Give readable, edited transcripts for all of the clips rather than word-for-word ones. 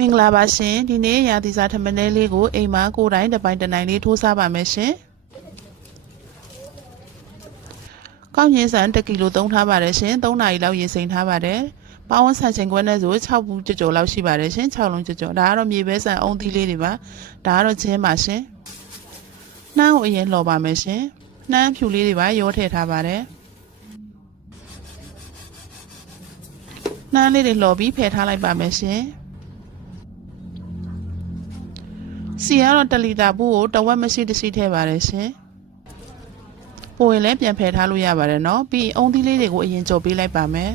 မင်္ဂလာပါရှင်ဒီနေ့ရာသီစားထမင်းလေးကိုအိမ်မှာကိုယ်တိုင်တစ်ပိုင်းတစ်နိုင်လေးထိုးစားပါမယ်ရှင်ကောင်းချင်းစံ1 ကီလိုသုံးထားပါတယ်ရှင်3 နာရီလောက်ရေစိမ်ထားပါတယ်ပေါင်းဆန်ချိန်ခွဲနဲ့ဆို6ဘူးကြော်လောက်ရှိပါတယ်ရှင်6လုံးကြော်ဒါကတော့မြေပဲဆန်အုံသီးလေးတွေပါဒါကတော့ချင်းပါရှင်နှမ်းကိုအရင်လှော်ပါမယ်ရှင်နှမ်းဖြူလေးတွေပါရောထည့်ထားပါတယ်နှမ်းလေးတွေလှော်ပြီးဖယ်ထားလိုက်ပါမယ်ရှင်စီကတော့1 လီတာဘူးကိုတဝက်မရှိတရှိထည့်ပါတယ်ရှင်ပိုရင်လည်းပြန်ဖယ်ထားလို့ရပါတယ်เนาะပြီးအုံသီးလေးတွေကိုအရင်ကြော်ပေးလိုက်ပါမယ်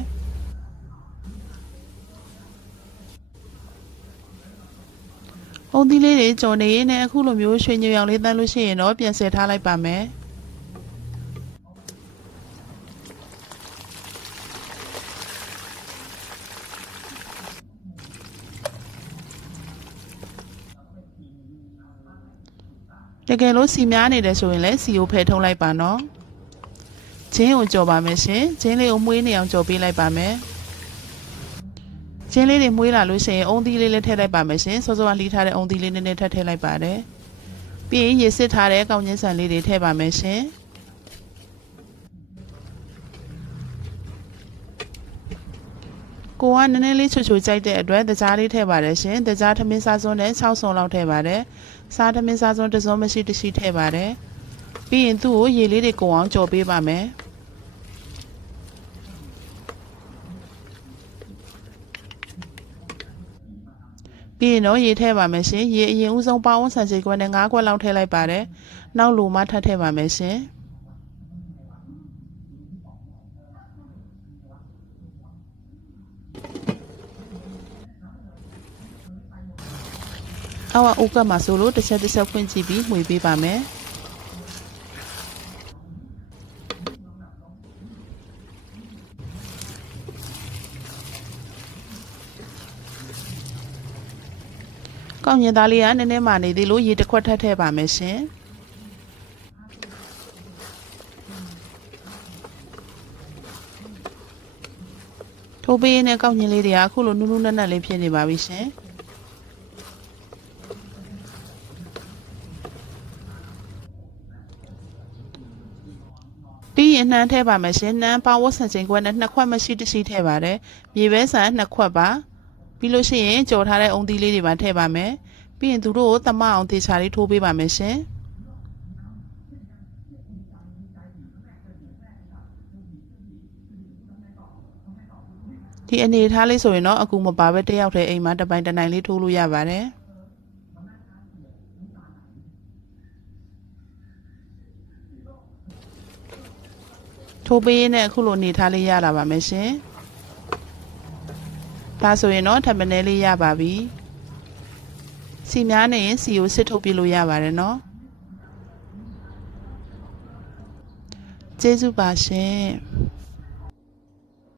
အုံသီးလေးတွေကြော်နေရင်လည်းအခုလိုမျိုးရွှေညူရောင်လေးတန်းလို့ရှိရင်တော့ပြန်ဆယ်ထားလိုက်ပါမယ်တကယ်လို့စီများနေတယ်ဆိုရင်လည်းစီကိုဖယ်ထုတ်လိုက်ပါနော်ချင်းကိုကြော်ပါမယ်ရှင်ချင်းလေးကိုမွေးနေအောင်ကြော်ပေးလိုက်ပါမယ်ချင်းလေးတွေမွေးလာလို့ရှိရင်အုံသီးလေးလည်းထည့်လိုက်ပါမယ်ရှင်စောစောကလှီးထားတဲ့အုံသီးလေးနည်းနည်းထည့်လိုက်ပါတယ်ပြီးရင်ရေစစ်ထားတဲ့ကောင်းချင်းဆန်လေးတွေထည့်ပါမယ်ရှင်ကိုကနည်းနည်းလေးချွတ်ချွတ်ကြိုက်တဲ့အတွက်တကြားလေးထည့်ပါတယ်ရှင်တကြားထမင်းစားစွန်းနဲ့6စုံလောက်ထည့်ပါတယ်စားထမင်းစားစွန်းတစ်စုံမရှိတရှိထည့်ပါတယ်ပြီးရင်သူ့ကိုရေလေးတွေကုန်အောင်ကြော်ပေးပါမယ်ပြီးရင်တော့ရေထည့်ပါမယ်ရှင်ရေအရင်ဦးဆုံးပေါင်းဆန်ချိန်ခွက်နဲ့9 ခွက်လောက်ထည့်လိုက်ပါတယ်နောက်လိုမှထပ်ထည့်ပါမယ်ရှင်အောက်အိုးကမှာဆိုလို့တစ်ချက်ဖွင့်ကြည့်ပြီးမှွေပေးပါမယ်ကောင်းညင်သားလေးကနည်းနည်းမှနေသေးလို့ရေတစ်ခွက်ထပ်ထည့်ပါမယ်ရှင်ထိုးပေးရင်ကောင်းညင်လေးတွေကအခုလိုနူးနူးနက်နက်လေးဖြစ်နေပါပြီရှင်ပြီးရင်နှမ်းထည့်ပါမယ်ရှင်နှမ်းပေါင်းဝတ်ဆန်ချိန်ခွက်နဲ့2 ခွက်မရှိတရှိထည့်ပါတယ်မြေပဲဆန်2 ခွက်ပါပြီးလို့ရှိရင်ကြော်ထားတဲ့အုံသီးလေးတွေပါထည့်ပါမယ်ပြီးရင်သူတို့ကိုသမအောင်သေချာလေးထိုးပေးပါမယ်ရှင်ဒီအနေထားလေးဆိုရင်တော့အကူမပါပဲတယောက်တည်းအိမ်မှာတစ်ပိုင်းတစ်နိုင်လေးထိုးလို့ရပါတယ်ထိုးပေးရင်လည်းအခုလိုအနေထားလေးရလာပါမယ်ရှင်ဒါဆိုရင်တော့ထပ်မင်းလေးရပါပြီစီများနေရင်စီကိုစစ်ထုတ်ပြလို့ရပါတယ်နော်ကျေးဇူးပါရှင်